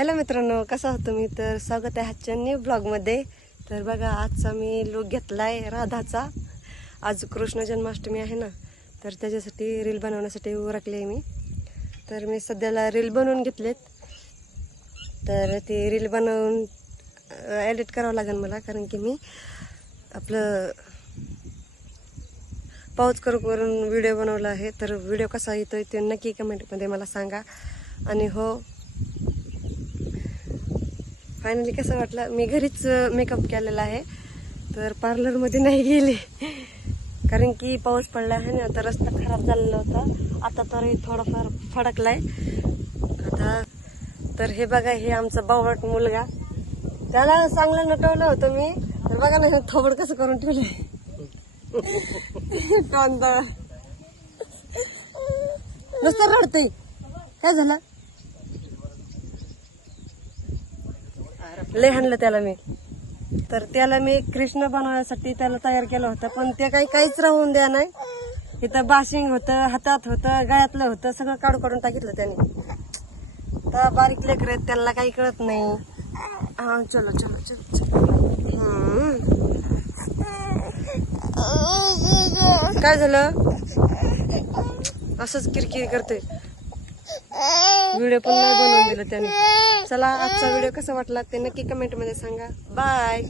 Hello मित्रांनो, कसा आहात तुम्ही? तर स्वागत आहे आजच्या न्यू ब्लॉगमध्ये. तर बघा, आजचा मी लूक घेतलाय राधाचा. आज कृष्ण जन्माष्टमी आहे ना, तर त्याच्यासाठी रील बनवण्यासाठी उरकले मी. तर मी सध्याला रील बनवून घेतलेत. तर ती रील बनवून एडिट करावं लागेल मला, कारण की मी आपलं पाऊच करून व्हिडिओ बनवला आहे. तर व्हिडिओ कसा येतोय ते नक्की कमेंटमध्ये मला सांगा. आणि हो, फायनली कसं वाटलं, मी घरीच मेकअप केलेला आहे. तर पार्लरमध्ये नाही गेले, कारण की पाऊस पडला आहे ना, तर रस्ता खराब झालेला होता. आता तरी थोडाफार फडकलाय आता. तर हे बघा, हे आमचा बावळट मुलगा, त्याला चांगलं नटवलं होतं मी. तर बघा ना, हे थोबड कसं करून ठेवलंय. टोंदा नुसतं रडते. काय झालं? लय हाणलं त्याला मी. तर त्याला मी कृष्ण बनवण्यासाठी त्याला तयार केलं होतं, पण ते काहीच राहून द्या नाही. इथं बाशिंग होतं, हातात होतं, गळ्यातलं होतं, सगळं काढून टाकितलं त्याने. तर बारीक लेकर आहेत, त्यांना काही कळत नाही. हा, चलो चलो चलो चलो. काय झालं? असंच किरकिर करतोय. व्हिडिओ पण नाही बनवून दिला त्याने. चला, आजचा व्हिडिओ कसा वाटला ते नक्की कमेंट मध्ये सांगा. बाय.